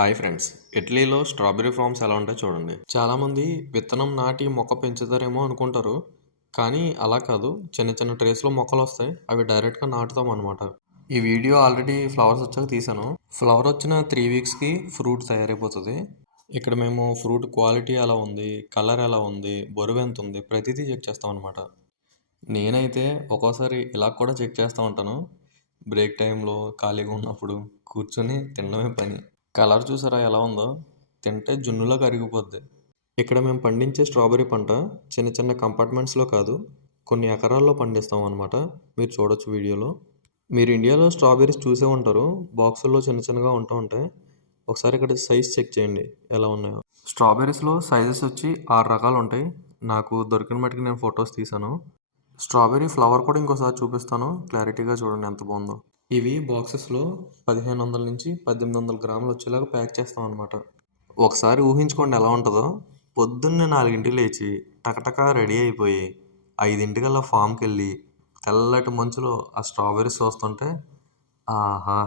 Hi friends, ఇటలీలో strawberry forms ఎలా ఉంటాయో చూడండి. చాలామంది విత్తనం నాటి మొక్క పెంచుతారేమో అనుకుంటారు. కానీ అలా కాదు. చిన్న చిన్న ట్రేస్‌లో మొక్కలొస్తాయి. అవి డైరెక్ట్‌గా నాటుతాం అనమాట. ఈ వీడియో ఆల్రెడీ ఫ్లవర్స్ వచ్చాక తీశాను. ఫ్లవర్ వచ్చిన 3 వీక్స్‌కి ఫ్రూట్ తయారైపోతది. ఇక్కడ మేము ఫ్రూట్ క్వాలిటీ ఎలా ఉంది, కలర్ ఎలా ఉంది, బరువెంతుంది ప్రతీదీ చెక్ చేస్తాం అనమాట. నేనైతే ఒక్కోసారి ఇలా కూడా చెక్ చేస్తా ఉంటాను. బ్రేక్ టైంలో ఖాళీగా ఉన్నప్పుడు కూర్చొని తినడమే పని. కలర్ చూసారా ఎలా ఉందో? తింటే జున్నులా కరిగిపోద్ది. ఇక్కడ మేము పండించే స్ట్రాబెర్రీ పంట చిన్న చిన్న కంపార్ట్మెంట్స్‌లో కాదు, కొన్ని ఎకరాల్లో పండిస్తాం అనమాట. మీరు చూడొచ్చు వీడియోలో. మీరు ఇండియాలో స్ట్రాబెర్రీస్ చూసే ఉంటారు. బాక్సుల్లో చిన్న చిన్నగా ఉంటూ ఉంటాయి. ఒకసారి ఇక్కడ సైజ్ చెక్ చేయండి ఎలా ఉన్నాయో. స్ట్రాబెర్రీస్‌లో సైజెస్ వచ్చి 6 రకాలుంటాయి. నాకు దొరికిన మటికి నేను ఫోటోస్ తీశాను. స్ట్రాబెర్రీ ఫ్లవర్ కూడా ఇంకోసారి చూపిస్తాను. క్లారిటీగా చూడండి ఎంత బాగుందో. ఇవి బాక్సెస్‌లో 1500 నుంచి 1800 గ్రాములు వచ్చేలాగా ప్యాక్ చేస్తాం అనమాట. ఒకసారి ఊహించుకోండి ఎలా ఉంటదో. పొద్దున్నే 4కి లేచి టకటకా రెడీ అయిపోయి 5కల్లా ఫామ్‌కెళ్ళి తెల్లటి మంచులో ఆ స్ట్రాబెర్రీస్ చూస్తుంటే ఆహా!